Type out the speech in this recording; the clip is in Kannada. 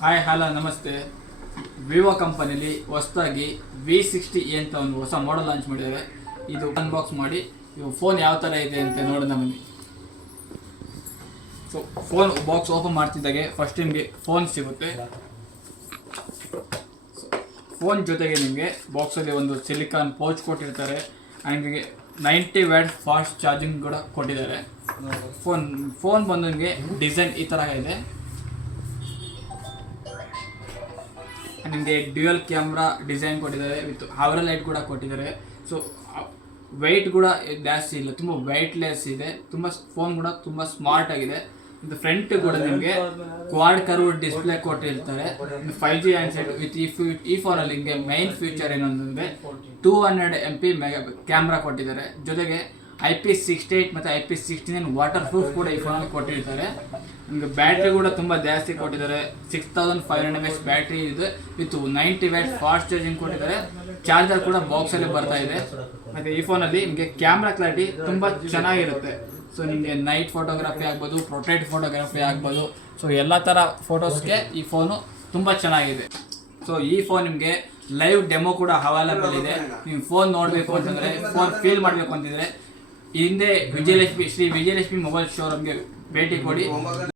ಹಾಯ್ ಹಲೋ ನಮಸ್ತೆ. ವಿವೋ ಕಂಪನಿಲಿ ಹೊಸದಾಗಿ V60 ಅಂತ ಒಂದು ಹೊಸ ಮಾಡೆಲ್ ಲಾಂಚ್ ಮಾಡಿದ್ದಾರೆ. ಇದು ಅನ್ಬಾಕ್ಸ್ ಮಾಡಿ ಫೋನ್ ಯಾವ ಥರ ಇದೆ ಅಂತ ನೋಡೋಣ ಬನ್ನಿ. ಸೊ ಫೋನ್ ಬಾಕ್ಸ್ ಓಪನ್ ಮಾಡ್ತಿದ್ದಾಗೆ ಫಸ್ಟ್ ನಿಮಗೆ ಫೋನ್ ಸಿಗುತ್ತೆ. ಫೋನ್ ಜೊತೆಗೆ ನಿಮಗೆ ಬಾಕ್ಸಲ್ಲಿ ಒಂದು ಸಿಲಿಕಾನ್ ಪೌಚ್ ಕೊಟ್ಟಿರ್ತಾರೆ. ನಿಮಗೆ 90 ವ್ಯಾಟ್ ಫಾಸ್ಟ್ ಚಾರ್ಜಿಂಗ್ ಕೂಡ ಕೊಟ್ಟಿದ್ದಾರೆ. ಫೋನ್ ಬಂದು ನಿಮಗೆ ಡಿಸೈನ್ ಈ ಥರ ಇದೆ. ನಿಮಗೆ ಡ್ಯುಯಲ್ ಕ್ಯಾಮ್ರಾ ಡಿಸೈನ್ ಕೊಟ್ಟಿದ್ದಾರೆ, ವಿತ್ ಹವರ್ ಲೈಟ್ ಕೂಡ ಕೊಟ್ಟಿದ್ದಾರೆ. ಸೊ ವೆಯ್ಟ್ ಕೂಡ ಜಾಸ್ತಿ ಇಲ್ಲ, ತುಂಬ ವೆಯ್ಟ್ಲೆಸ್ ಇದೆ. ತುಂಬ ಫೋನ್ ಕೂಡ ತುಂಬ ಸ್ಮಾರ್ಟ್ ಆಗಿದೆ. ಇದು ಫ್ರಂಟ್ ಕೂಡ ನಿಮಗೆ ಕ್ವಾಡ್ ಕರ್ವ್ ಡಿಸ್ಪ್ಲೇ ಕೊಟ್ಟಿರ್ತಾರೆ. 5G ಹ್ಯಾಂಡ್ಸೆಟ್ ವಿತ್ ಈ ಫೋನಲ್ಲಿ ನಿಮಗೆ ಮೈನ್ ಫೀಚರ್ ಏನಂತಂದರೆ 200 MP ಕ್ಯಾಮ್ರಾ ಕೊಟ್ಟಿದ್ದಾರೆ. ಜೊತೆಗೆ IP68 ಮತ್ತು IP69 ವಾಟರ್ ಪ್ರೂಫ್ ಕೂಡ ಈ ಫೋನಲ್ಲಿ ಕೊಟ್ಟಿರ್ತಾರೆ. ನಿಮಗೆ ಬ್ಯಾಟ್ರಿ ಕೂಡ ತುಂಬ ಜಾಸ್ತಿ ಕೊಟ್ಟಿದ್ದಾರೆ. 6500 mAh ಬ್ಯಾಟ್ರಿ ಇದೆ, ವಿತ್ 90 ವ್ಯಾಟ್ ಫಾಸ್ಟ್ ಚಾರ್ಜಿಂಗ್ ಕೊಟ್ಟಿದ್ದಾರೆ. ಚಾರ್ಜರ್ ಕೂಡ ಬಾಕ್ಸಲ್ಲಿ ಬರ್ತಾ ಇದೆ. ಮತ್ತು ಈ ಫೋನಲ್ಲಿ ನಿಮಗೆ ಕ್ಯಾಮ್ರಾ ಕ್ಲಾರಿಟಿ ತುಂಬ ಚೆನ್ನಾಗಿರುತ್ತೆ. ಸೊ ನಿಮಗೆ ನೈಟ್ ಫೋಟೋಗ್ರಫಿ ಆಗ್ಬೋದು, ಪ್ರೊಟೆಕ್ಟ್ ಫೋಟೋಗ್ರಫಿ ಆಗ್ಬೋದು. ಸೊ ಎಲ್ಲ ಥರ ಫೋಟೋಸ್ಗೆ ಈ ಫೋನು ತುಂಬ ಚೆನ್ನಾಗಿದೆ. ಸೊ ಈ ಫೋನ್ ನಿಮಗೆ ಲೈವ್ ಡೆಮೋ ಕೂಡ ಅವೈಲೇಬಲ್ ಇದೆ. ನೀವು ಫೋನ್ ನೋಡಬೇಕು ಅಂತಂದರೆ, ಫೋನ್ ಫೀಲ್ ಮಾಡಬೇಕು ಅಂತಿದ್ರೆ ಹಿಂದೆ ಶ್ರೀ ವಿಜಯಲಕ್ಷ್ಮಿ ಮೊಬೈಲ್ ಶೋರೂಮ್ಗೆ ಭೇಟಿ ಕೊಡಿ.